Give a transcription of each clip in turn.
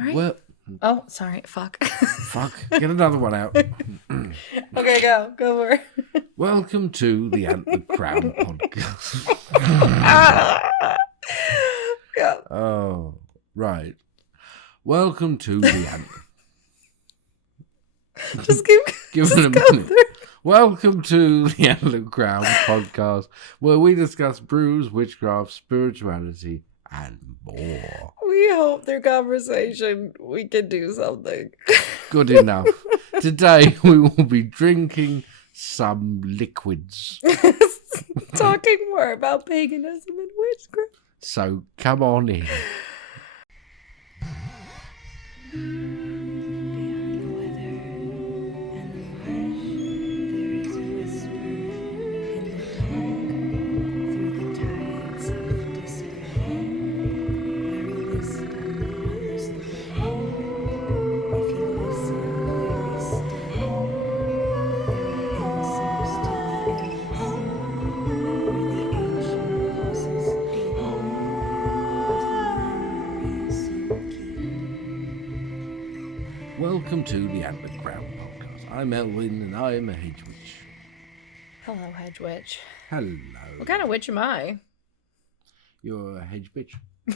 All right. Well, oh, sorry. Fuck. fuck. Get another one out. Okay, go for it. Welcome to the Antlered Crown podcast. Yeah. Oh, right. Welcome to the Antlered. Just keep Give just it a go minute. through. Welcome to the Antlered Crown podcast, where we discuss brews, witchcraft, spirituality, and more. We hope through conversation we can do something. Good enough. Today we will be drinking some liquids. Talking more about paganism and witchcraft. So come on in. Beyond the weather and the marsh, there is a whisper in the dark through the tides of disarray, where we listen honestly. If you listen very still, there are answers to the ends, where the ancient pulses deep of the memories you keep. Welcome to the Antlered Crown podcast. I'm Elwyn and I am a Hedgewitch. Hello, Hedgewitch. Hello. What kind of witch am I? You're a Hedge-Bish. I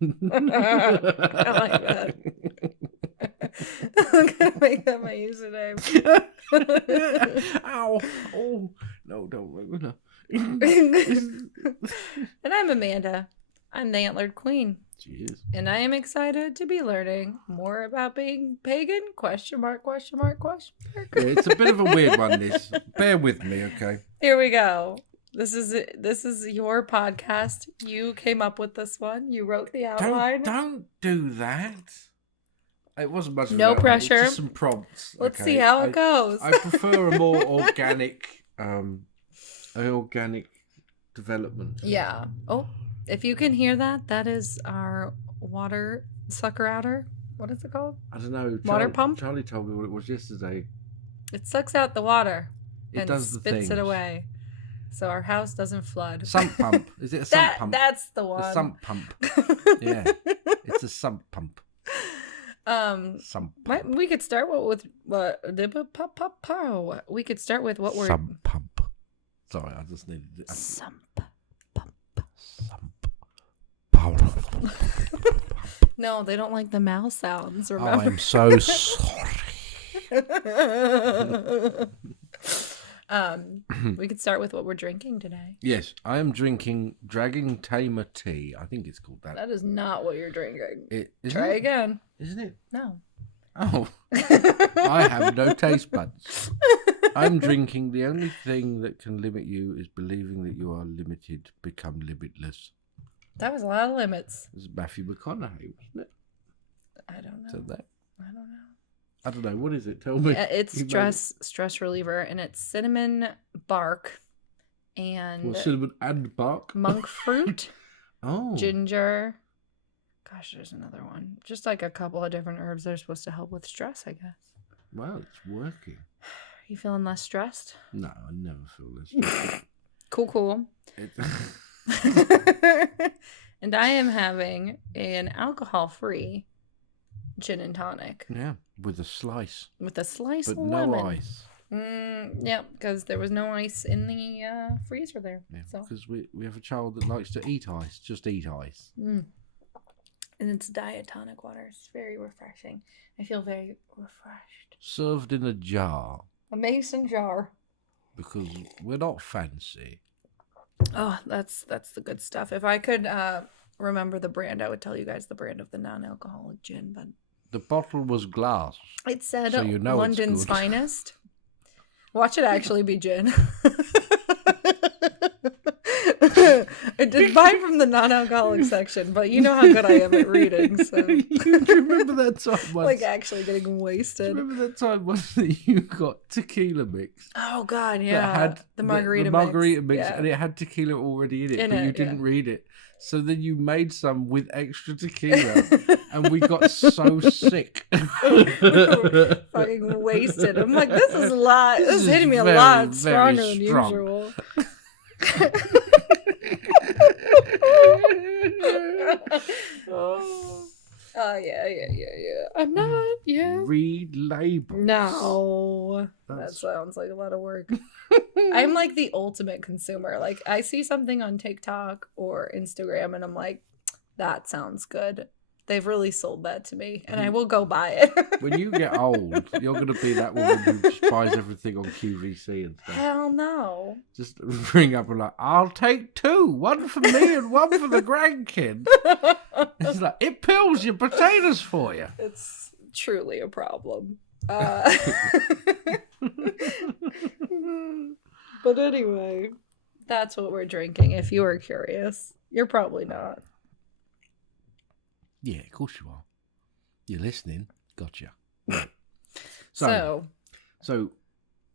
like that. I'm gonna make that my username. Ow. Oh. No, don't. No. And I'm Amanda. I'm the Antlered Queen. She is. And I am excited to be learning more about being pagan? Question mark. Yeah, it's a bit of a weird one, this. Bear with me, okay? Here we go. This is your podcast. You came up with this one. You wrote the outline. Don't do that. It wasn't much of No an outline, pressure. It's just some prompts. Let's okay? see how it goes. I prefer a more organic development. Yeah. Oh, if you can hear that, that is our water sucker outer. What is it called? I don't know. Water pump? Charlie told me what it was yesterday. It sucks out the water It and does the spits things. it away, so our house doesn't flood. Sump pump. Is it a sump pump? That's the one. A sump pump. Yeah. It's a sump pump. Sump pump. We could start with what we could start with what we're Sump pump. Sorry, I just needed it. Sump. Sump pump. No, they don't like the mouth sounds. Oh, Remember? I'm so sorry. We could start with what we're drinking today. Yes, I am drinking Dragon Tamer tea. I think it's called that. That is not what you're drinking. Try Again. Isn't it? No. Oh. I have no taste buds. I'm drinking the only thing that can limit you is believing that you are limited, become limitless. That was a lot of limits. This is Matthew McConaughey, wasn't it? I don't know. Said that. I don't know. I don't know. What is it? Tell me. It's You stress reliever, and it's cinnamon bark and What, cinnamon and bark? monk fruit, Oh. ginger. Gosh, there's another one. Just like a couple of different herbs that are supposed to help with stress, I guess. Well, it's working. You feeling less stressed? No, I never feel this. Cool. It- And I am having an alcohol-free gin and tonic yeah, with a slice. with a slice But of no lemon. ice. Yeah, because there was no ice in the freezer there. Yeah, So. because we have a child that likes to eat ice. Just eat ice. And it's diet tonic water. It's very refreshing. I feel very refreshed. Served in a jar. A mason jar. Because we're not fancy. Oh, that's the good stuff. If I could remember the brand, I would tell you guys the brand of the non-alcoholic gin. But The bottle was glass. it said So you know it's London's good. finest. Watch it actually be gin. I did buy from the non-alcoholic section, but you know how good I am at reading. So Do you remember that time once? like actually getting Do you wasted. remember that time once that you got tequila mix? Oh God, That yeah. had the margarita mix, Yeah. and it had tequila already in it, In but it, you didn't yeah. read it. So then you made some with extra tequila, and we got so sick. Fucking wasted. I'm like, this is a lot. This is hitting me a lot very stronger than strong. usual. Oh. Yeah. I'm not. Yeah. Read labels. No. That That's- sounds like a lot of work. I'm like the ultimate consumer. Like, I see something on TikTok or Instagram and I'm like, that sounds good. They've really sold that to me and I will go buy it. When you get old, you're going to be that woman who just buys everything on QVC and stuff. Hell no. Just ring up and like, I'll take 2. 1 for me and 1 for the grandkid. It's like, it peels your potatoes for you. It's truly a problem. But anyway, that's what we're drinking. If you were curious, you're probably not. Yeah, of course you are. You're listening. Gotcha. So So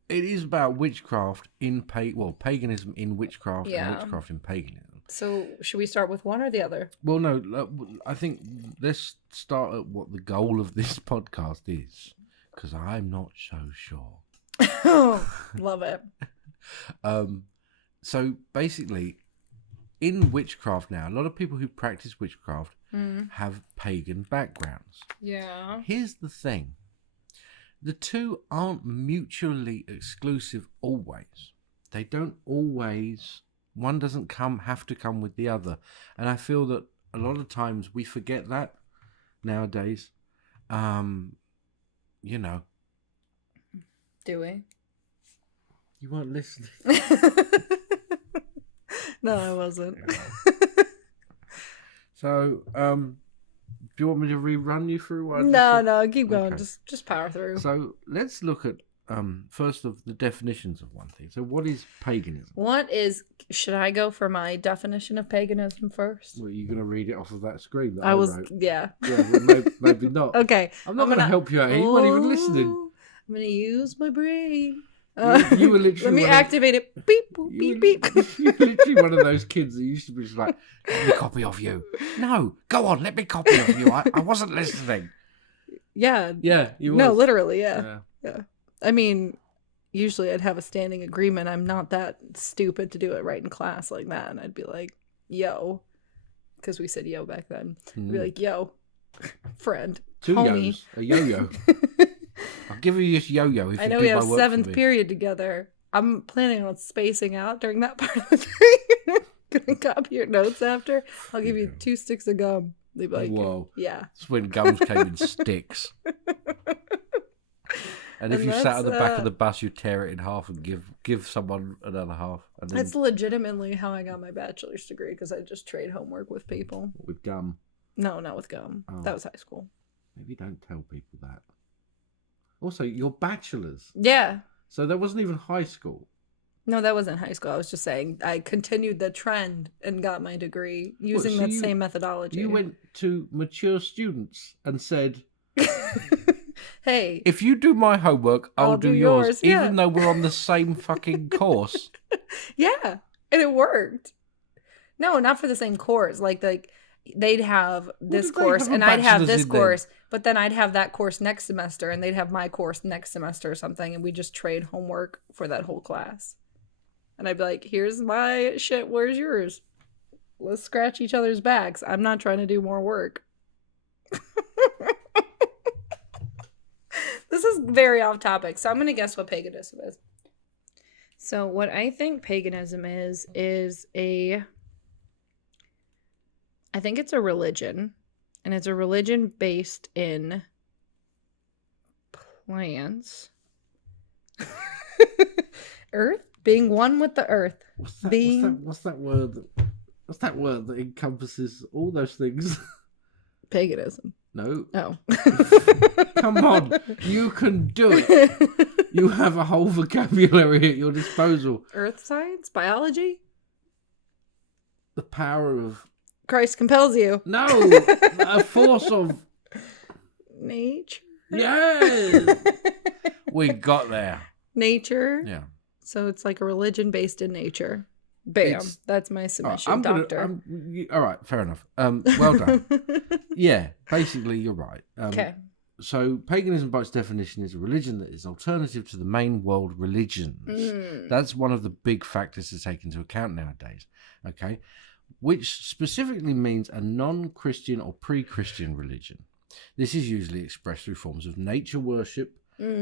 it is about witchcraft in paganism in witchcraft Yeah. and witchcraft in paganism. So should we start with one or the other? Well, no, I think let's start at what the goal of this podcast is, because I'm not so sure. Love it. So basically, in witchcraft now, a lot of people who practice witchcraft have pagan backgrounds. Yeah. Here's the thing. The two aren't mutually exclusive always. They don't always, one doesn't have to come with the other. And I feel that a lot of times we forget that nowadays. You know. Do we? You weren't listening. No, I wasn't. So, do you want me to rerun you through what I just No, said? no, keep going. Okay. Just power through. So let's look at first of the definitions of one thing. So what is paganism? What is? Should I go for my definition of paganism first? Well, you're going to read it off of that screen that I was, wrote. yeah. Yeah, well, maybe not. Okay. I'm not going to help you out. You weren't even listening. I'm gonna use my brain. You were literally Let me one of- activate it. Beep, boop, You beep, were, beep. you were literally one of those kids that used to be just like, let me copy of you. No, go on, let me copy of you. I wasn't listening. Yeah. Yeah, you No, was. literally, yeah. I mean, usually I'd have a standing agreement. I'm not that stupid to do it right in class like that. And I'd be like, yo. Because we said yo back then. I'd be like, yo, friend. 2 homie. yo's. A yo-yo. I'll give you this yo-yo if I you know do we my have work for 7th me. period together. I'm planning on spacing out during that part of the day. Gonna copy your notes after. I'll give you 2 sticks of gum. They'd be like, Whoa. yeah. That's when gums came in sticks. And if And you sat at the back that's, of the bus, you tear it in half and give someone another half. And then That's legitimately how I got my bachelor's degree, because I just trade homework with people. with gum. No, not with gum. Oh. That was high school. Maybe don't tell people that. Also, you're bachelors. Yeah. So that wasn't even high school. No, that wasn't high school. I was just saying I continued the trend and got my degree using that same methodology. You went to mature students and said, hey. if you do my homework, I'll do yours. yeah. Even though we're on the same fucking course. Yeah. And it worked. No, not for the same course. Like they'd have this did they course have a and I'd have bachelor's this in then? course, but then I'd have that course next semester and they'd have my course next semester or something, and we just trade homework for that whole class. And I'd be like, here's my shit, where's yours? Let's scratch each other's backs. I'm not trying to do more work. This is very off topic, so I'm going to guess what paganism is. So what I think paganism is I think it's a religion, and it's a religion based in plants. Earth? Being one with the earth. What's that, Being- what's that word? What's that word that encompasses all those things? Paganism. No. Oh. Come on. You can do it. You have a whole vocabulary at your disposal. Earth science? Biology? The power of... Christ compels you. No! A force of... Nature? Yes! We got there. Nature? Yeah. So it's like a religion based in nature. Bam. It's- That's my submission, doctor. All right, fair enough. Well done. Yeah, basically, you're right. Okay. So, paganism, by its definition, is a religion that is alternative to the main world religions. Mm. That's one of the big factors to take into account nowadays. Okay, which specifically means a non-Christian or pre-Christian religion. This is usually expressed through forms of nature worship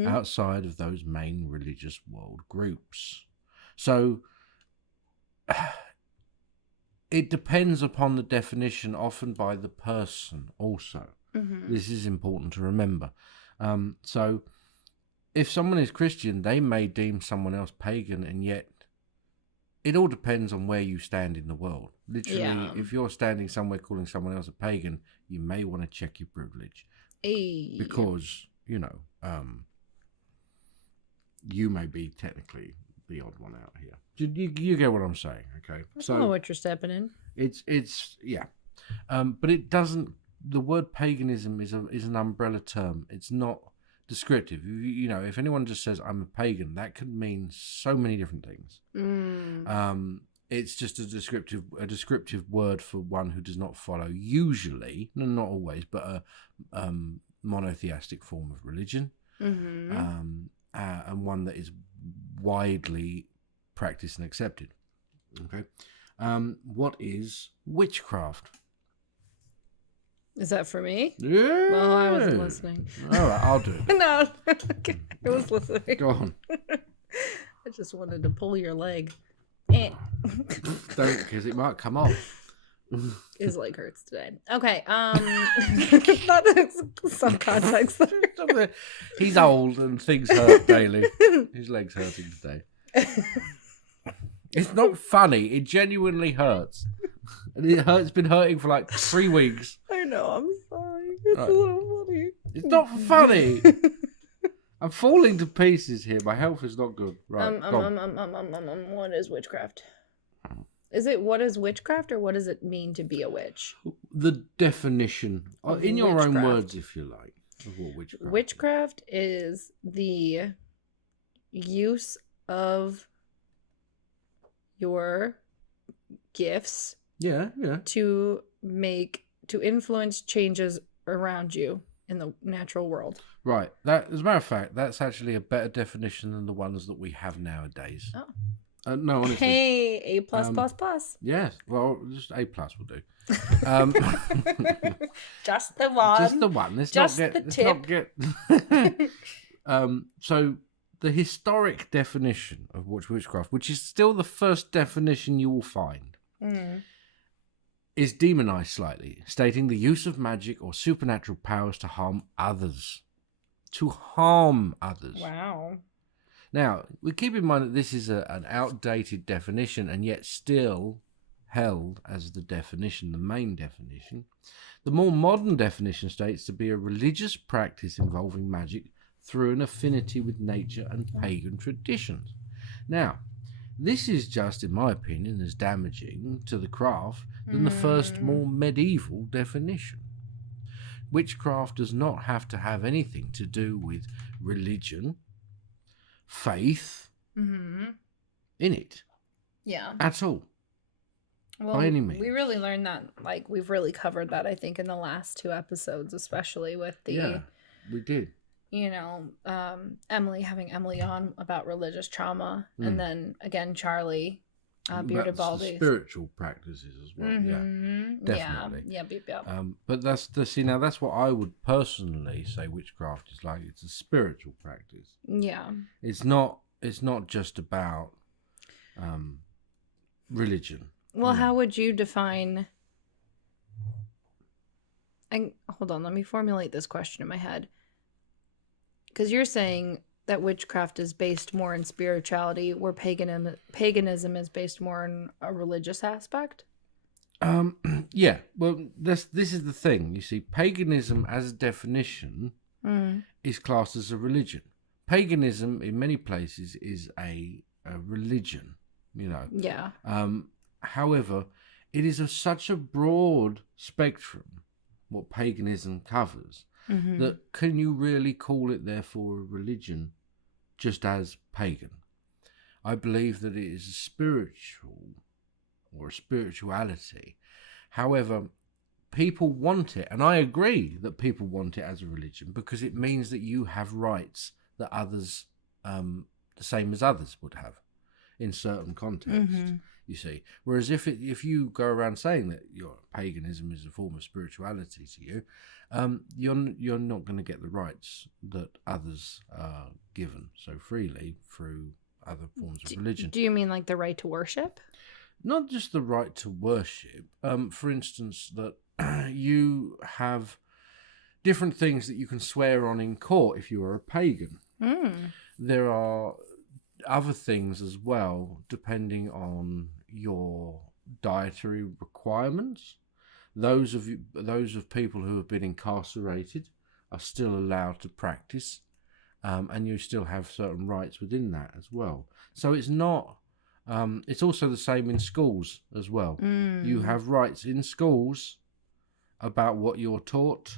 outside of those main religious world groups. So it depends upon the definition, often by the person also. This is important to remember. So if someone is Christian, they may deem someone else pagan, and yet it all depends on where you stand in the world. Literally, if you're standing somewhere calling someone else a pagan, you may want to check your privilege. Because, you know, you may be technically the odd one out here. You get what I'm saying, okay? I know what you're stepping in. It's yeah. But it doesn't, the word paganism is an umbrella term. It's not descriptive. You know, if anyone just says I'm a pagan, that could mean so many different things. It's just a descriptive word for one who does not follow, usually, not always, but a monotheistic form of religion, and one that is widely practiced and accepted. Okay, what is witchcraft? Is that for me? Yeah. Well, I wasn't listening. All right, I'll do it. No, I was listening. Go on. I just wanted to pull your leg. Don't, because it might come off. His leg hurts today. Okay. Not some context there. He's old and things hurt daily. His leg's hurting today. It's not funny. It genuinely hurts. And it's been hurting for like 3 weeks. I know. I'm sorry. It's a little funny. It's not funny. I'm falling to pieces here. My health is not good. Right. What is witchcraft? Is it what is witchcraft, or what does it mean to be a witch? The definition, in your witchcraft. own words, if you like, of what witchcraft is. Witchcraft is the use of your gifts to influence changes around you in the natural world. Right. That, as a matter of fact, that's actually a better definition than the ones that we have nowadays. Oh. No, honestly. Hey, A plus plus plus. Yes. Well, just A plus will do. Just the one. Just the one. Let's just not get, the tip. So the historic definition of witchcraft, which is still the first definition you will find, is demonized slightly, stating the use of magic or supernatural powers to harm others. To harm others. Wow. Now, we keep in mind that this is an outdated definition, and yet still held as the definition, the main definition. The more modern definition states to be a religious practice involving magic through an affinity with nature and pagan traditions. Now, this is just, in my opinion, as damaging to the craft than the first, more medieval definition. Witchcraft does not have to have anything to do with religion, faith in it. Yeah. At all. Well, by any means. We really learned that, like, we've really covered that, I think, in the last 2 episodes, especially with the... Yeah, we did. You know, having Emily on about religious trauma, and then, again, Charlie, Bearded Baldy's. Spiritual practices as well, definitely. Yeah. But that's what I would personally say witchcraft is like. It's a spiritual practice. Yeah. It's not just about religion. Well, how would you define... And hold on, let me formulate this question in my head. Because you're saying that witchcraft is based more in spirituality, where paganism is based more in a religious aspect? Yeah. Well, this is the thing. You see, paganism as a definition is classed as a religion. Paganism, in many places, is a religion, you know. Yeah. However, it is of such a broad spectrum, what paganism covers, that can you really call it, therefore, a religion just as pagan? I believe that it is a spiritual or a spirituality. However, people want it, and I agree that people want it as a religion because it means that you have rights that others, the same as others would have. in certain contexts. You see, whereas if you go around saying that your paganism is a form of spirituality to you, you're not going to get the rights that others are given so freely through other forms of religion. Do you mean like the right to worship? Not just the right to worship. For instance, that you have different things that you can swear on in court if you are a pagan. There are other things as well, depending on your dietary requirements. Those of people who have been incarcerated are still allowed to practice, and you still have certain rights within that as well. So it's not. It's also the same in schools as well. You have rights in schools about what you're taught,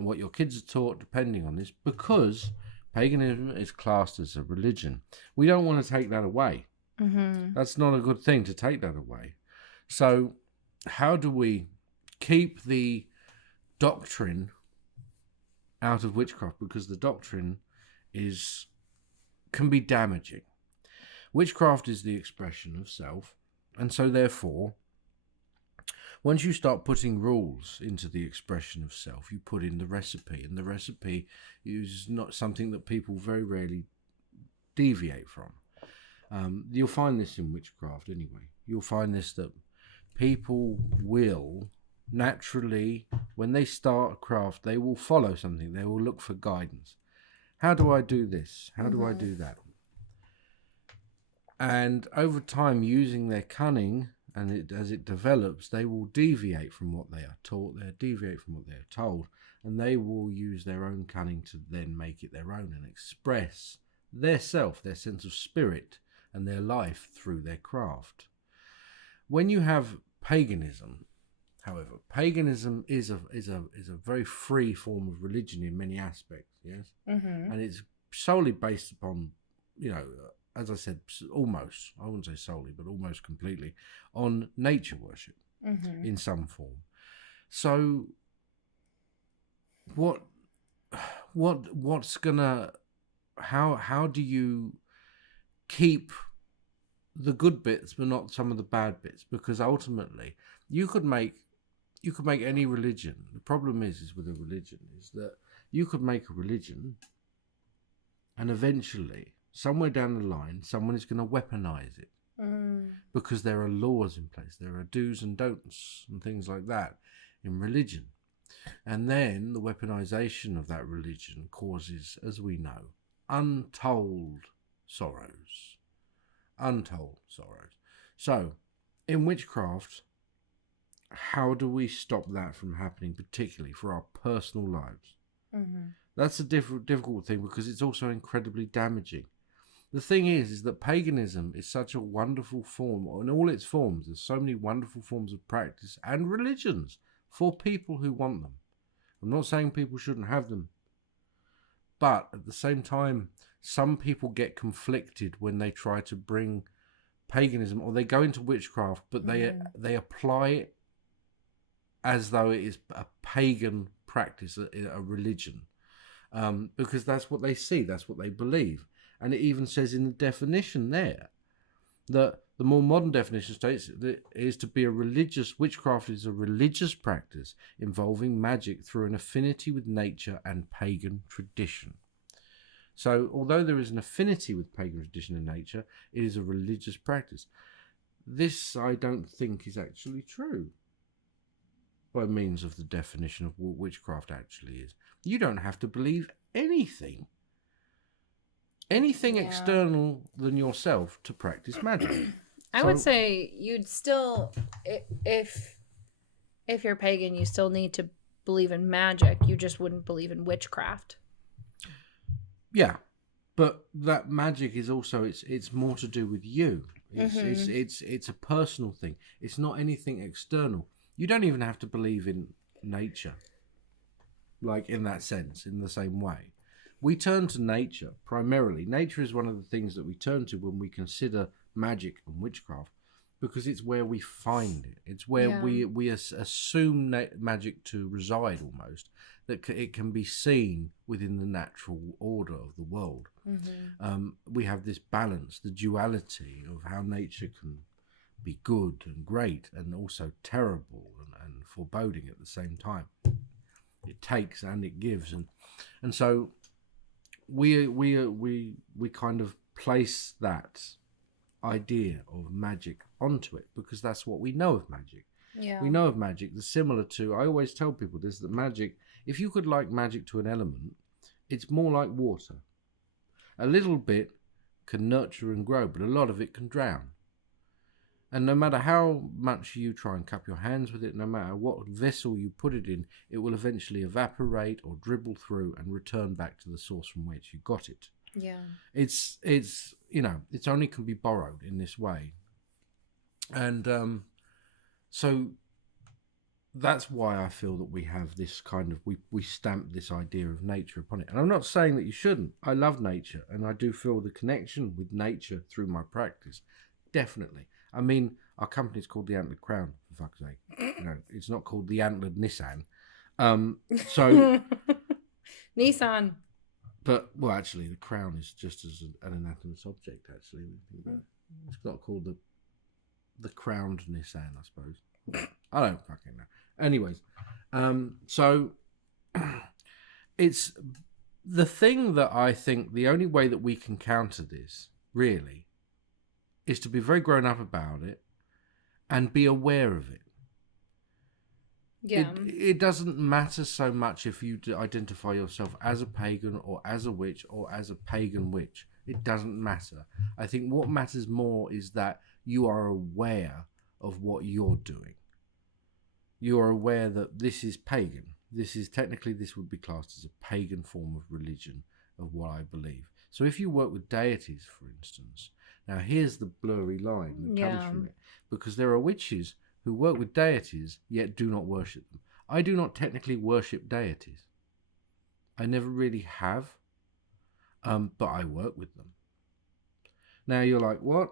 what your kids are taught, depending on this, because paganism is classed as a religion. We don't want to take that away. That's not a good thing to take that away. So how do we keep the doctrine out of witchcraft? Because the doctrine can be damaging. Witchcraft is the expression of self, and so therefore, once you start putting rules into the expression of self, you put in the recipe, and the recipe is not something that people very rarely deviate from. You'll find this in witchcraft anyway. You'll find this, that people will naturally, when they start a craft, they will follow something. They will look for guidance. How do I do this? How do I do that? And over time, using their cunning, and as it develops, they will deviate from what they are taught, they'll deviate from what they're told, and they will use their own cunning to then make it their own and express their self, their sense of spirit, and their life through their craft. When you have paganism, however, paganism is a very free form of religion in many aspects, yes? And it's solely based upon, as I said, almost, I wouldn't say solely, but almost completely, on nature worship in some form. So what's gonna, how do you keep the good bits but not some of the bad bits? Because ultimately you could make any religion. The problem is with a religion is that you could make a religion, and eventually somewhere down the line, someone is going to weaponize it because there are laws in place. There are do's and don'ts and things like that in religion. And then the weaponization of that religion causes, as we know, untold sorrows. Untold sorrows. So, in witchcraft, how do we stop that from happening, particularly for our personal lives? That's a difficult thing, because it's also incredibly damaging. The thing is that paganism is such a wonderful form, in all its forms. There's so many wonderful forms of practice and religions for people who want them. I'm not saying people shouldn't have them, but at the same time, some people get conflicted when they try to bring paganism, or they go into witchcraft, but they apply it as though it is a pagan practice, a religion, because that's what they see, that's what they believe. And it even says in the definition there that the more modern definition states that it is to be a religious, witchcraft is a religious practice involving magic through an affinity with nature and pagan tradition. So although there is an affinity with pagan tradition and nature, it is a religious practice. This I don't think is actually true by means of the definition of what witchcraft actually is. You don't have to believe anything external than yourself to practice magic. I would say you'd still, if you're pagan, you still need to believe in magic. You just wouldn't believe in witchcraft. Yeah, but that magic is also, it's more to do with you. It's a personal thing. It's not anything external. You don't even have to believe in nature, like in that sense, in the same way. We turn to nature primarily. Nature is one of the things that we turn to when we consider magic and witchcraft, because it's where we find it. It's where we assume magic to reside almost, that it can be seen within the natural order of the world. We have this balance, the duality of how nature can be good and great and also terrible and foreboding at the same time. It takes and it gives, and so we kind of place that idea of magic onto it because that's what we know of magic. Yeah. We know of magic that's similar to, I always tell people this, that magic, if you could like magic to an element, it's more like water. A little bit can nurture and grow, but a lot of it can drown. And no matter how much you try and cup your hands with it, no matter what vessel you put it in, it will eventually evaporate or dribble through and return back to the source from which you got it. Yeah. It's it's only can be borrowed in this way. And so that's why I feel that we have this kind of, we stamp this idea of nature upon it. And I'm not saying that you shouldn't. I love nature, and I do feel the connection with nature through my practice. Definitely. I mean, our company's called the Antlered Crown, for fuck's sake. It's not called the Antlered Nissan. So Nissan. But, well, actually, the crown is just as an anatomous object, actually. It's not called the crowned Nissan, I suppose. I don't fucking know. Anyways, so it's the thing that I think the only way that we can counter this, really, is to be very grown up about it and be aware of it. Yeah. It doesn't matter so much if you identify yourself as a pagan or as a witch or as a pagan witch. It doesn't matter. I think what matters more is that you are aware of what you're doing. You are aware that this is pagan. This would be classed as a pagan form of religion, of what I believe. So if you work with deities, for instance, now here's the blurry line that comes from it. Because there are witches who work with deities yet do not worship them. I do not technically worship deities. I never really have, but I work with them. Now you're like, what?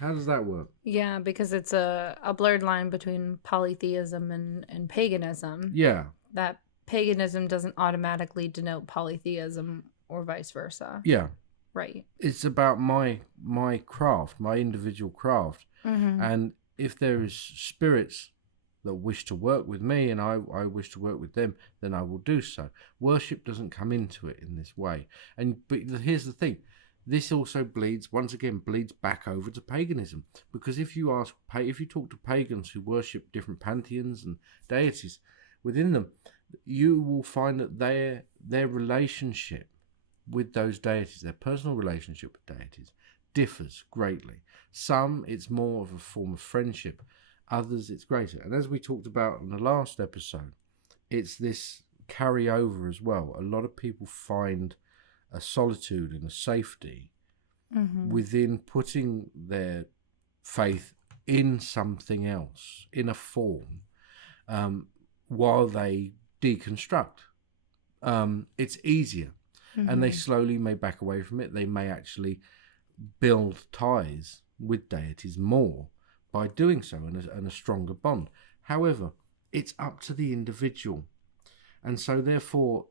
How does that work? Yeah, because it's a blurred line between polytheism and paganism. Yeah. That paganism doesn't automatically denote polytheism or vice versa. Yeah. Right. It's about my craft, my individual craft. Mm-hmm. And if there is spirits that wish to work with me and I wish to work with them, then I will do so. Worship doesn't come into it in this way. But here's the thing. This also bleeds back over to paganism. Because if you talk to pagans who worship different pantheons and deities within them, you will find that their relationship with those deities, their personal relationship with deities, differs greatly. Some, it's more of a form of friendship. Others, it's greater. And as we talked about in the last episode, it's this carryover as well. A lot of people find a solitude and a safety within putting their faith in something else, in a form, while they deconstruct. It's easier. And they slowly may back away from it. They may actually build ties with deities more by doing so, and a stronger bond. However, it's up to the individual. And so therefore,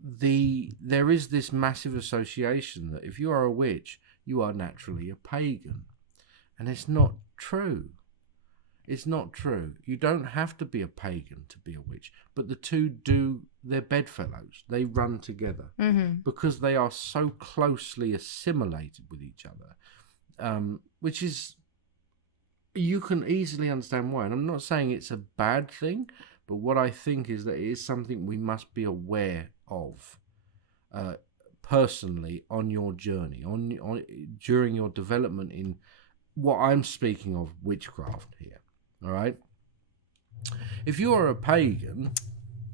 there is this massive association that if you are a witch, you are naturally a pagan. And it's not true. It's not true. You don't have to be a pagan to be a witch, but the two they're bedfellows. They run together because they are so closely assimilated with each other, which is, you can easily understand why. And I'm not saying it's a bad thing, but what I think is that it is something we must be aware of personally on your journey, on during your development in what I'm speaking of, witchcraft here. All right. If you are a pagan,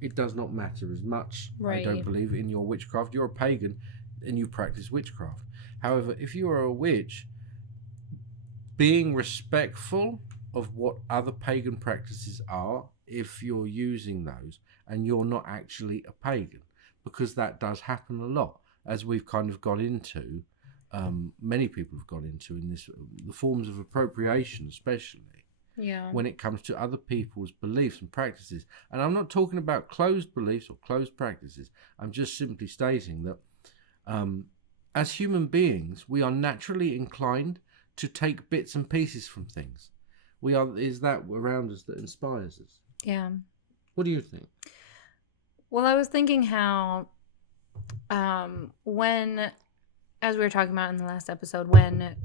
it does not matter as much. Right. I don't believe in your witchcraft. You're a pagan and you practice witchcraft. However, if you are a witch, being respectful of what other pagan practices are, if you're using those and you're not actually a pagan, because that does happen a lot, as we've kind of got into, many people have got into in this, the forms of appropriation especially. Yeah. When it comes to other people's beliefs and practices. And I'm not talking about closed beliefs or closed practices. I'm just simply stating that as human beings, we are naturally inclined to take bits and pieces from things. Is that around us that inspires us? Yeah. What do you think? Well, I was thinking how when, as we were talking about in the last episode, when,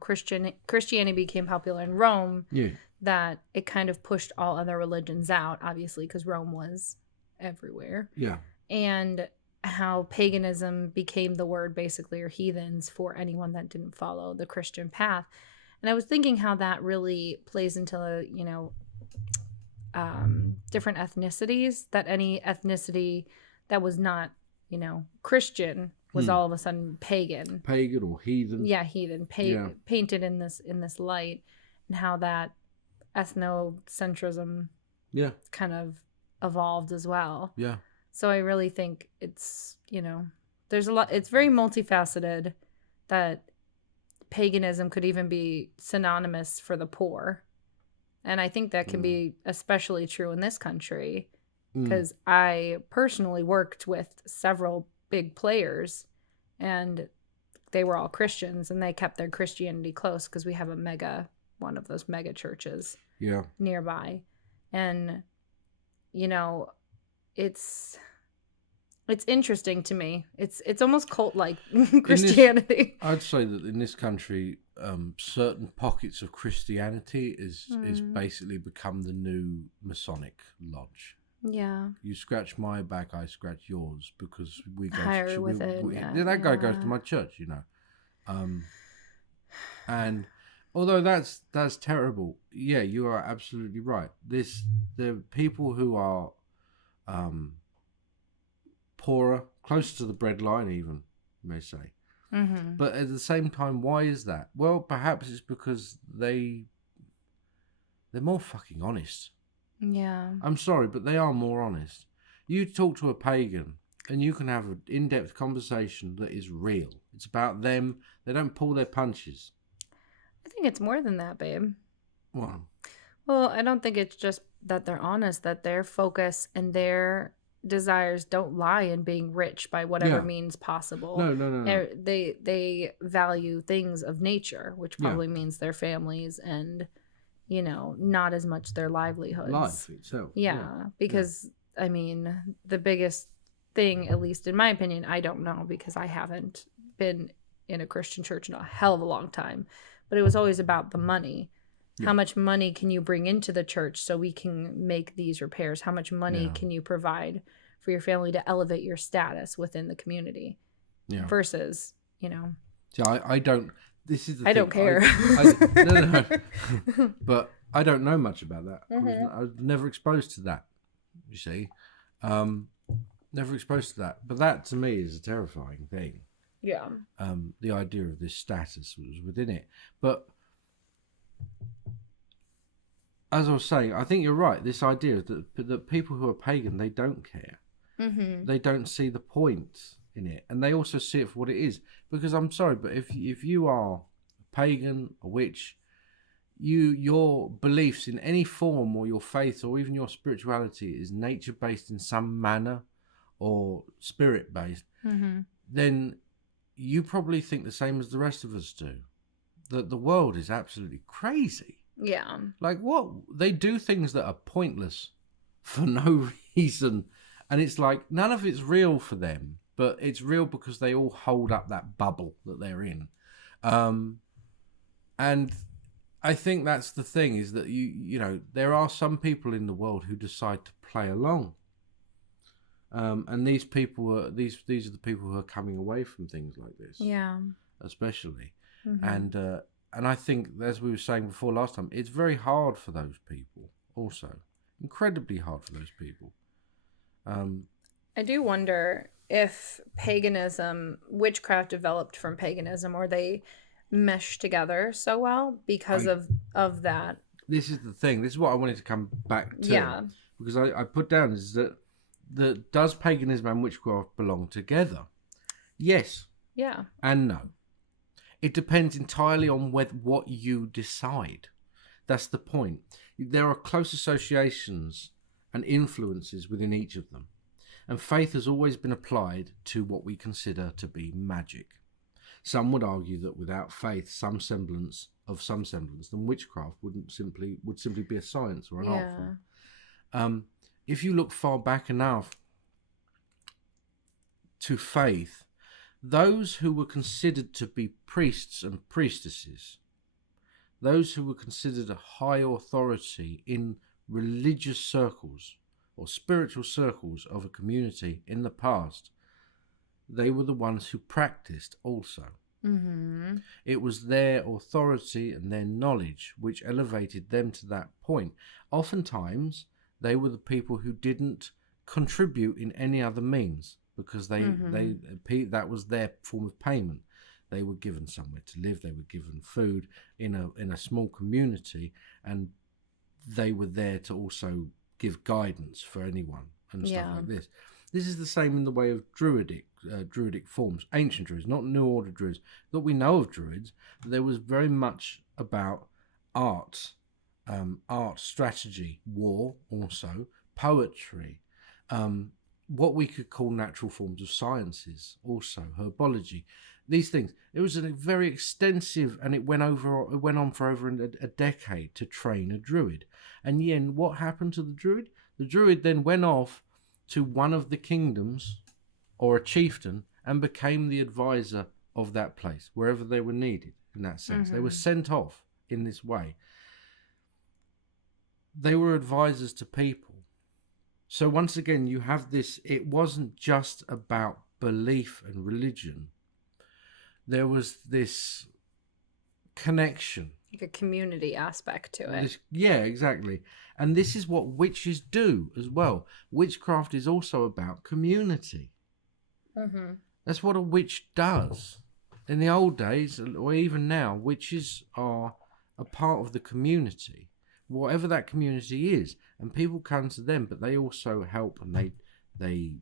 Christianity became popular in Rome, Yeah. that it kind of pushed all other religions out, obviously, because Rome was everywhere. Yeah. And how paganism became the word, basically, or heathens, for anyone that didn't follow the Christian path. And I was thinking how that really plays into, different ethnicities, that any ethnicity that was not, Christian was all of a sudden pagan. Pagan or heathen. Yeah, heathen. Painted in this light, and how that ethnocentrism kind of evolved as well. Yeah. So I really think it's, there's a lot, it's very multifaceted, that paganism could even be synonymous for the poor. And I think that can be especially true in this country, because I personally worked with several big players, and they were all Christians, and they kept their Christianity close because we have one of those mega churches nearby. And, it's interesting to me. It's almost cult-like Christianity. I'd say that in this country, certain pockets of Christianity is basically become the new Masonic lodge. Yeah. You scratch my back, I scratch yours, because we go Higher to within. that guy goes to my church, and although that's terrible, yeah, you are absolutely right. The people who are poorer, closer to the breadline, even, you may say. Mm-hmm. But at the same time, why is that? Well, perhaps it's because they're more fucking honest. Yeah. I'm sorry, but they are more honest. You talk to a pagan, and you can have an in-depth conversation that is real. It's about them. They don't pull their punches. I think it's more than that, babe. What? Well, I don't think it's just that they're honest, that their focus and their desires don't lie in being rich by whatever means possible. No. They value things of nature, which probably means their families and, not as much their livelihoods. Life itself. Yeah, because, I mean, the biggest thing, at least in my opinion, I don't know because I haven't been in a Christian church in a hell of a long time, but it was always about the money. How much money can you bring into the church so we can make these repairs? How much money can you provide for your family to elevate your status within the community? Versus, So I don't. This is the I thing. don't care. No. But I don't know much about that. I was never exposed to that. You see, never exposed to that. But that to me is a terrifying thing. Yeah. The idea of this status was within it, but. As I was saying, I think you're right. This idea that people who are pagan, they don't care. Mm-hmm. They don't see the point in it, and they also see it for what it is. Because I'm sorry, but if you are a pagan, a witch, your beliefs in any form, or your faith, or even your spirituality is nature based in some manner, or spirit based, then you probably think the same as the rest of us do. That the world is absolutely crazy. Yeah. Like what? They do things that are pointless for no reason. And it's like none of it's real for them, but it's real because they all hold up that bubble that they're in. And I think that's the thing is that there are some people in the world who decide to play along. And these people these are the people who are coming away from things like this. Yeah. Especially. Mm-hmm. And I think, as we were saying before last time, it's very hard for those people also. Incredibly hard for those people. I do wonder if witchcraft developed from paganism, or they mesh together so well because of that. This is the thing. This is what I wanted to come back to. Yeah. Because I put down is that does paganism and witchcraft belong together? Yes. Yeah. And no. It depends entirely on what you decide. That's the point. There are close associations and influences within each of them. And faith has always been applied to what we consider to be magic. Some would argue that without faith, some semblance, then witchcraft would simply be a science or an art form. If you look far back enough to faith, those who were considered to be priests and priestesses, those who were considered a high authority in religious circles or spiritual circles of a community in the past, they were the ones who practiced also. Mm-hmm. It was their authority and their knowledge which elevated them to that point. Oftentimes, they were the people who didn't contribute in any other means, because that was their form of payment. They were given somewhere to live. They were given food in a small community, and they were there to also give guidance for anyone and stuff like this. This is the same in the way of druidic forms, ancient druids, not New Order druids. That we know of druids, there was very much about art, strategy, war, also poetry, what we could call natural forms of sciences, also herbology. These things. It was a very extensive, and it went on for over a decade to train a druid. And then what happened to the druid? The druid then went off to one of the kingdoms or a chieftain and became the advisor of that place, wherever they were needed in that sense. They were sent off in this way. They were advisors to people. So once again, you have this, it wasn't just about belief and religion. There was this connection. Like a community aspect to it. Yeah, exactly. And this is what witches do as well. Witchcraft is also about community. Mm-hmm. That's what a witch does. In the old days, or even now, witches are a part of the community, whatever that community is. And people come to them, but they also help, and they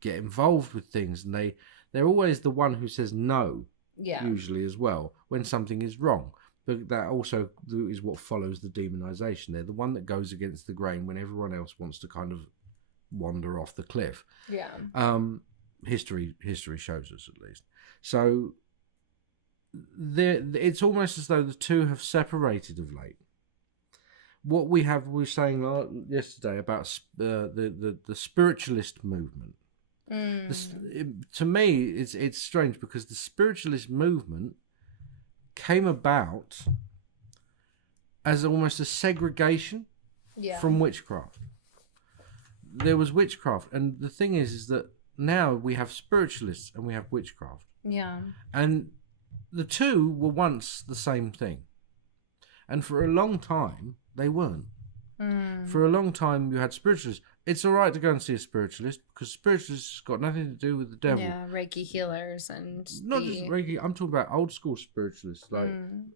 get involved with things, and they're always the one who says no, usually as well, when something is wrong. But that also is what follows the demonization. They're the one that goes against the grain when everyone else wants to kind of wander off the cliff. Yeah. History shows us, at least. So it's almost as though the two have separated of late. What we were saying yesterday about the spiritualist movement. To me, it's strange, because the spiritualist movement came about as almost a segregation from witchcraft. There was witchcraft, and the thing is that now we have spiritualists and we have witchcraft. Yeah. And the two were once the same thing. And for a long time, they weren't. For a long time, you had spiritualists. It's all right to go and see a spiritualist, because spiritualists got nothing to do with the devil. Yeah, Reiki healers and not just Reiki. I'm talking about old school spiritualists, like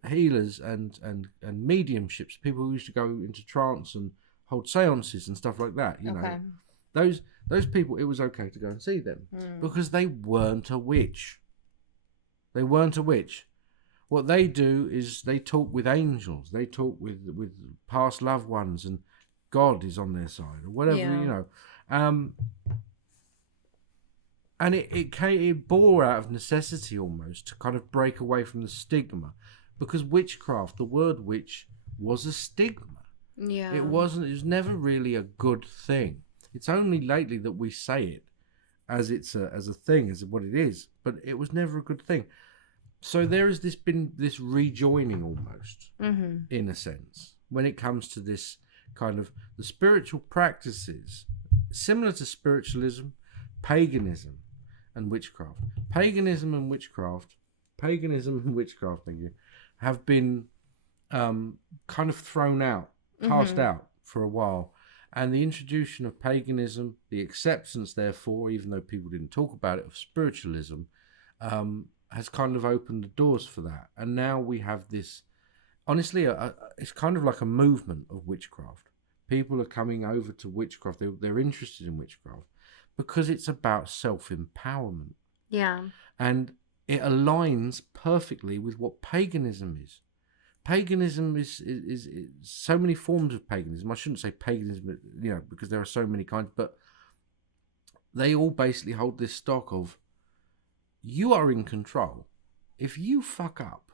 healers and mediumships. People who used to go into trance and hold seances and stuff like that. You know, those people. It was okay to go and see them because they weren't a witch. They weren't a witch. What they do is they talk with angels. They talk with past loved ones, and God is on their side, or whatever, you know. And it bore out of necessity almost to kind of break away from the stigma, because witchcraft, the word witch, was a stigma. Yeah. It was never really a good thing. It's only lately that we say it as a thing, as what it is, but it was never a good thing. So there has been this rejoining almost, in a sense, when it comes to this kind of the spiritual practices, similar to spiritualism, paganism, and witchcraft. Paganism and witchcraft, thank you, have been kind of thrown out, passed out for a while. And the introduction of paganism, the acceptance, therefore, even though people didn't talk about it, of spiritualism, has kind of opened the doors for that. And now we have this, honestly, it's kind of like a movement of witchcraft. People are coming over to witchcraft. They're interested in witchcraft because it's about self-empowerment. Yeah. And it aligns perfectly with what paganism is. Paganism is so many forms of paganism. I shouldn't say paganism, you know, because there are so many kinds, but they all basically hold this stock of, you are in control. If you fuck up,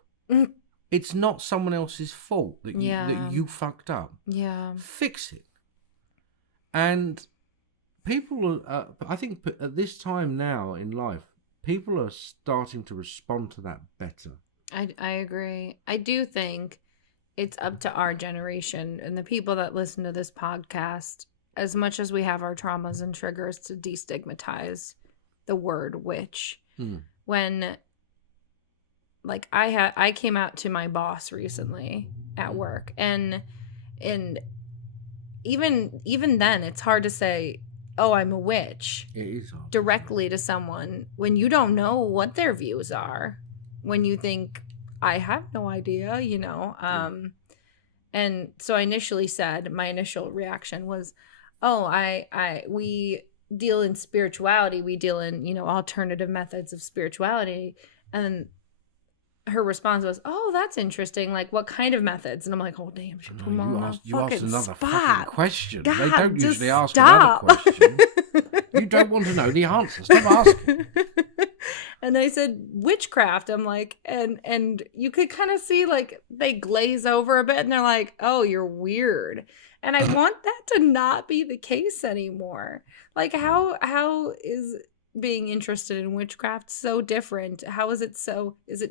it's not someone else's fault that you fucked up. Yeah. Fix it. And people are, I think at this time now in life, people are starting to respond to that better. I agree. I do think it's up to our generation and the people that listen to this podcast, as much as we have our traumas and triggers, to destigmatize the word witch. When, like, I came out to my boss recently at work, and even then it's hard to say, oh, I'm a witch, It is hard. directly to someone when you don't know what their views are, when you think, I have no idea, you know. And so I initially said, my initial reaction was, oh, we deal in spirituality, we deal in, you know, alternative methods of spirituality. And her response was, oh, that's interesting, like what kind of methods? And I'm like, oh damn, she put me on You asked another fucking spot. question. God, they don't just usually ask stop. another question. You don't want to know the answer. Stop asking. And I said witchcraft. I'm like, and you could kind of see like they glaze over a bit and they're like, oh, you're weird. And I want that to not be the case anymore. Like, how is being interested in witchcraft so different? How is it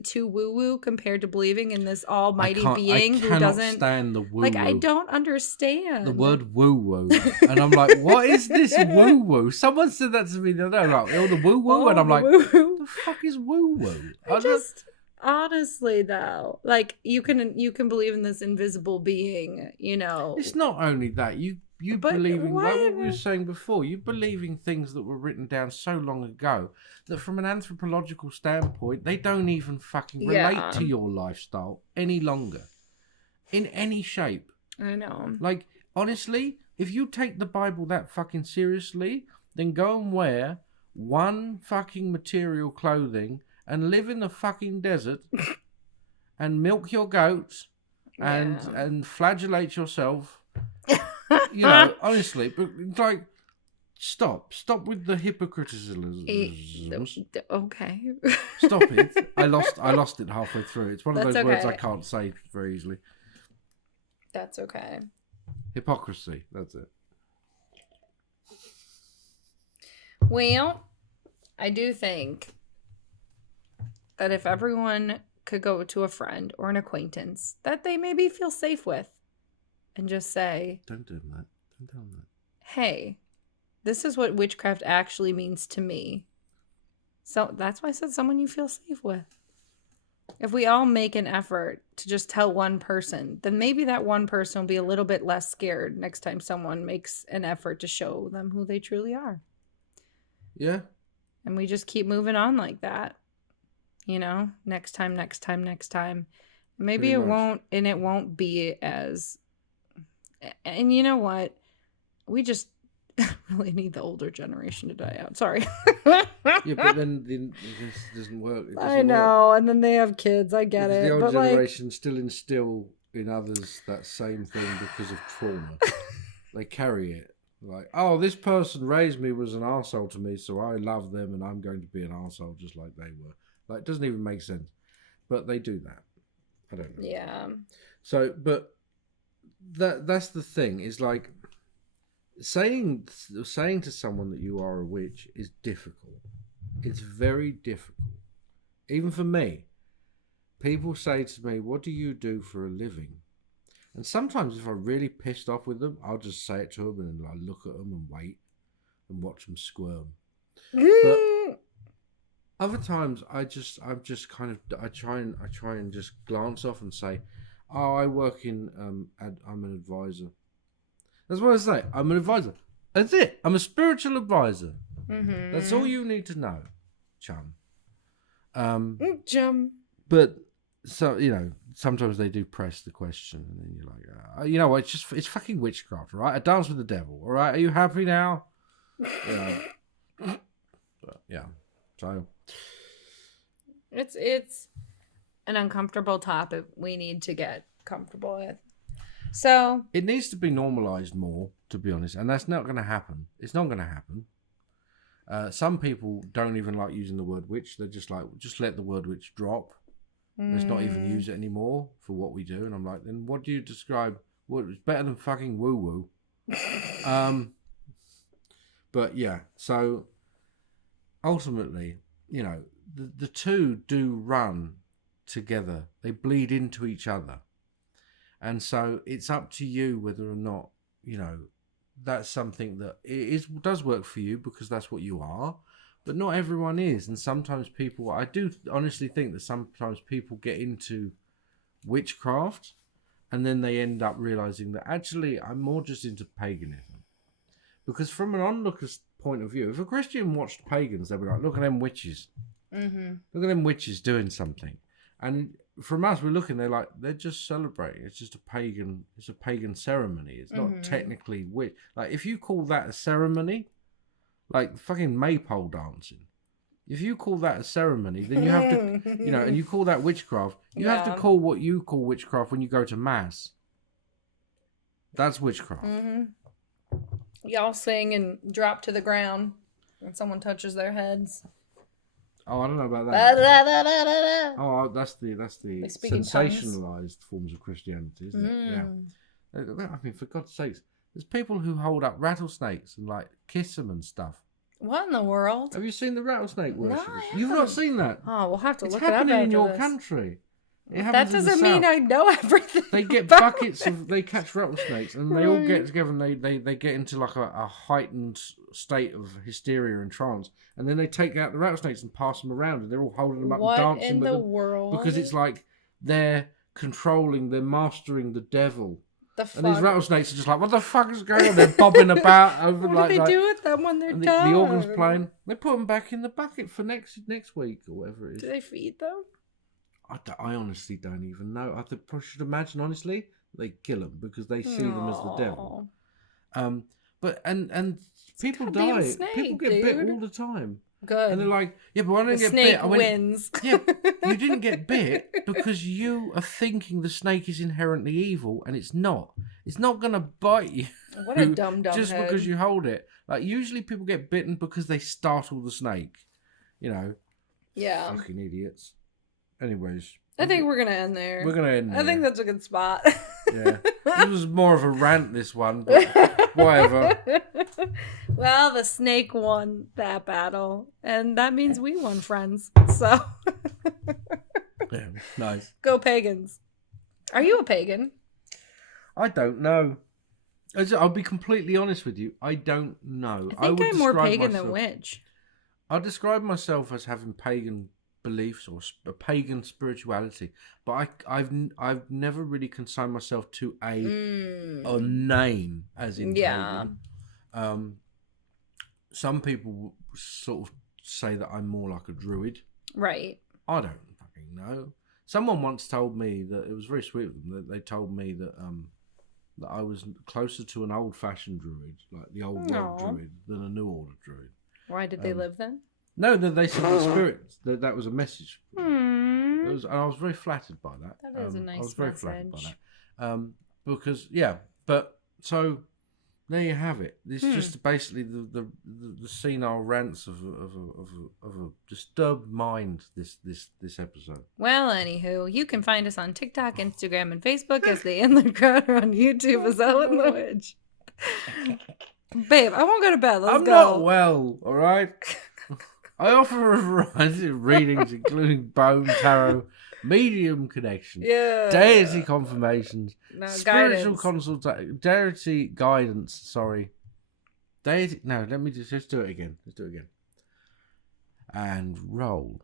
too woo-woo compared to believing in this almighty being who doesn't stand the woo-woo. like, I don't understand the word woo-woo. And I'm like, what is this woo-woo? Someone said that to me the other day, like, oh, the woo-woo. And I'm like, what the fuck is woo-woo? Honestly though, like, you can believe in this invisible being, you know. It's not only that, you believe in, like what we were saying before, you believe in things that were written down so long ago that from an anthropological standpoint, they don't even fucking relate to your lifestyle any longer. In any shape. I know. Like, honestly, if you take the Bible that fucking seriously, then go and wear one fucking material clothing and live in the fucking desert and milk your goats and flagellate yourself. You know, honestly, but like, stop with the hypocriticism. Okay. Stop it. I lost it halfway through. It's one of those words I can't say very easily. That's okay. Hypocrisy. That's it. Well, I do think that if everyone could go to a friend or an acquaintance that they maybe feel safe with and just say, Don't do that. Don't tell them that. Hey, this is what witchcraft actually means to me. So that's why I said someone you feel safe with. If we all make an effort to just tell one person, then maybe that one person will be a little bit less scared next time someone makes an effort to show them who they truly are. Yeah. And we just keep moving on like that. You know, next time. Maybe it won't be as, and you know what? We just really need the older generation to die out. Sorry. Yeah, but then this doesn't work. I know, and then they have kids. I get it. The old but generation still instill in others that same thing because of trauma. They carry it. Like, oh, this person raised me was an arsehole to me, so I love them and I'm going to be an arsehole just like they were. Like, it doesn't even make sense. But they do that. I don't know. Yeah. So, but that's the thing, is like, saying to someone that you are a witch is difficult. It's very difficult. Even for me. People say to me, what do you do for a living? And sometimes if I'm really pissed off with them, I'll just say it to them and I look at them and wait and watch them squirm. But other times I try and just glance off and say, oh, I work in I'm an advisor. That's what I say. I'm an advisor. That's it. I'm a spiritual advisor. Mm-hmm. That's all you need to know, chum. Chum. But so, you know, sometimes they do press the question, and then you're like, you know what? It's fucking witchcraft, right? I dance with the devil. All right, are you happy now? Yeah. But, yeah. So it's an uncomfortable topic we need to get comfortable with. So it needs to be normalized more, to be honest, and that's not going to happen. It's not going to happen. Some people don't even like using the word witch. They're just like, just let the word witch drop. Let's not even use it anymore for what we do. And I'm like, then what do you describe? What is better than fucking woo woo? But yeah, so ultimately, you know, the two do run together. They bleed into each other. And so it's up to you whether or not, you know, that's something that does work for you, because that's what you are. But not everyone is. And sometimes people, I do honestly think that sometimes people get into witchcraft and then they end up realizing that actually I'm more just into paganism. Because from an onlooker's point of view, if a Christian watched pagans, they'd be like, look at them witches. Mm-hmm. Look at them witches doing something. And from us, we're looking, they're just celebrating. It's just a pagan ceremony. It's not technically witch. Like, if you call that a ceremony, like fucking maypole dancing, if you call that a ceremony, then you have to, you know, and you call that witchcraft, you have to call what you call witchcraft when you go to mass. That's witchcraft. Mm-hmm. Y'all sing and drop to the ground when someone touches their heads. Oh, I don't know about that. Oh, that's the sensationalized forms of Christianity, isn't it? Yeah. I mean, for God's sakes, there's people who hold up rattlesnakes and like kiss them and stuff. What in the world? Have you seen the rattlesnake worship? No, You've not seen that? Oh, we'll have to It's look it up happening in your this. country. That doesn't mean I know everything. They get buckets of, they catch rattlesnakes and they all get together and they get into like a heightened state of hysteria and trance, and then they take out the rattlesnakes and pass them around, and they're all holding them up and dancing with them. What in the world? Because it's like they're mastering the devil. And these rattlesnakes are just like, what the fuck is going on? They're bobbing about over what do they do with them when they're done? The organ's playing. They put them back in the bucket for next week or whatever it is. Do they feed them? I honestly don't even know. I should imagine, honestly, they kill them because they see them as the devil. But people die. Snake, people get bit all the time. Good. And they're like, yeah, but I didn't get bit. I went, wins. Yeah, you didn't get bit because you are thinking the snake is inherently evil, and it's not. It's not going to bite you. What a dumb just head. Because you hold it. Like, usually people get bitten because they startle the snake. You know. Yeah. Fucking idiots. Anyways. I think we're going to end there. We're going to end there. I think that's a good spot. Yeah. This was more of a rant, this one, but whatever. Well, the snake won that battle, and that means we won, friends. So. Yeah, nice. Go pagans. Are you a pagan? I don't know. I'll be completely honest with you. I don't know. I think I'm more pagan than witch. I describe myself as having pagan beliefs or a pagan spirituality, but I've never really consigned myself to a name as in pagan. Some people sort of say that I'm more like a druid. Right. I don't fucking know. Someone once told me that it was very sweet of them. That they told me that that I was closer to an old-fashioned druid, like the old world druid, than a new order druid. Why did they live then? No, they said the spirit. That was a message. And I was very flattered by that. That is a nice message. I was very flattered by that. Because, yeah, but so there you have it. This is just basically the senile rants of a disturbed mind. This episode. Well, anywho, you can find us on TikTok, Instagram, and Facebook as the Antlered Crowd, or on YouTube as Ellen the Witch. Babe, I won't go to bed. Let's go. I'm not well. All right. I offer a variety of readings, including bone, tarot, medium connection, deity confirmations, spiritual consultation, deity guidance. Sorry, deity. No, let me just do it again. Let's do it again. And roll.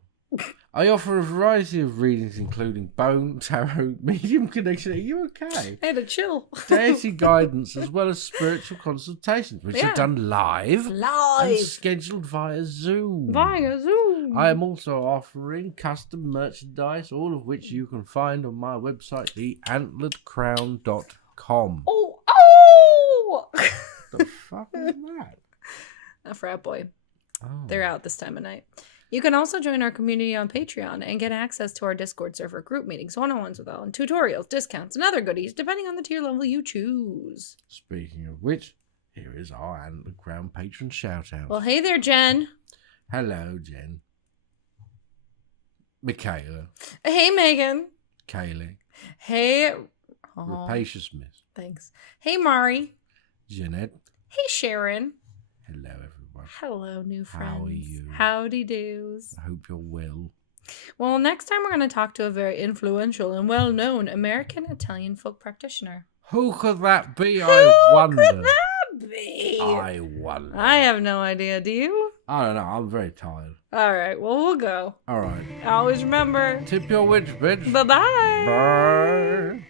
I offer a variety of readings, including bone, tarot, medium connection. Are you okay? I had to chill. Deity guidance, as well as spiritual consultations, which are done live and scheduled via Zoom. I am also offering custom merchandise, all of which you can find on my website, theantleredcrown.com. Oh! The fuck is that? A frat boy. Oh. They're out this time of night. You can also join our community on Patreon and get access to our Discord server, group meetings, one-on-ones with Ellen, tutorials, discounts, and other goodies, depending on the tier level you choose. Speaking of which, here is our Antlered Crown patron shout out. Well, hey there, Jen. Hello, Jen. Michaela. Hey, Megan. Kaylee. Hey. Rapacious Miss. Thanks. Hey, Mari. Jeanette. Hey, Sharon. Hello, everyone. Hello, new friends. How are you? Howdy doos. I hope you're well. Well, next time we're going to talk to a very influential and well-known American Italian folk practitioner. Who could that be? Who I wonder. could that be? I wonder. I have no idea. Do you? I don't know. I'm very tired. All right. Well, we'll go. All right. Always remember. Tip your witch, bitch. Bye-bye. Bye.